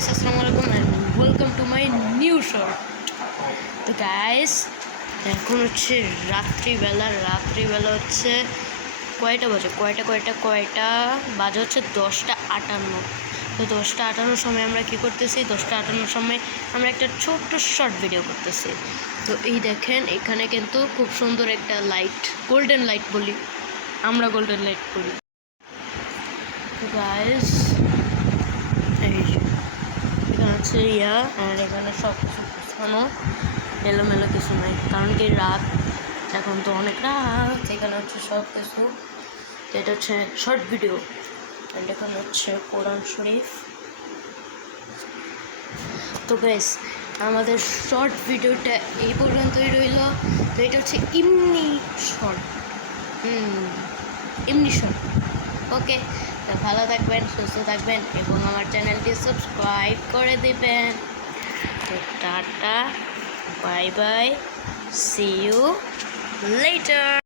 guys, assalamualaikum and welcome to my new short. তো guys এখন হচ্ছে রাত্রিবেলা হচ্ছে কয়টা বাজে হচ্ছে 10:58। তো 10:58 সময় আমরা কি করতেছি, 10:58 সময় আমরা একটা ছোট্ট শর্ট ভিডিও করতেছি। তো এই দেখেন এখানে কিন্তু খুব সুন্দর একটা লাইট, গোল্ডেন লাইট বলি আমরা, গোল্ডেন লাইট বলি। তো গাইস এখানে হচ্ছে আর এখানে সব কিছু গুছানো, এলোমেলো কিছু নাই, কারণ কি রাত, এখন তো অনেক রাত। এখানে হচ্ছে সব কিছু, এটা হচ্ছে শর্ট ভিডিও। অ্যান্ড এখানে হচ্ছে কোরআন শরীফ। তো গাইস আমাদের শর্ট ভিডিওটা এই পর্যন্তই রইল। তো এটা হচ্ছে এমনি শর্ট, ওকে। তো ভালো থাকবেন, সুস্থ থাকবেন এবং আমার চ্যানেলটি সাবস্ক্রাইব করে দেবেন। তো টাটা, bye bye, see you letter.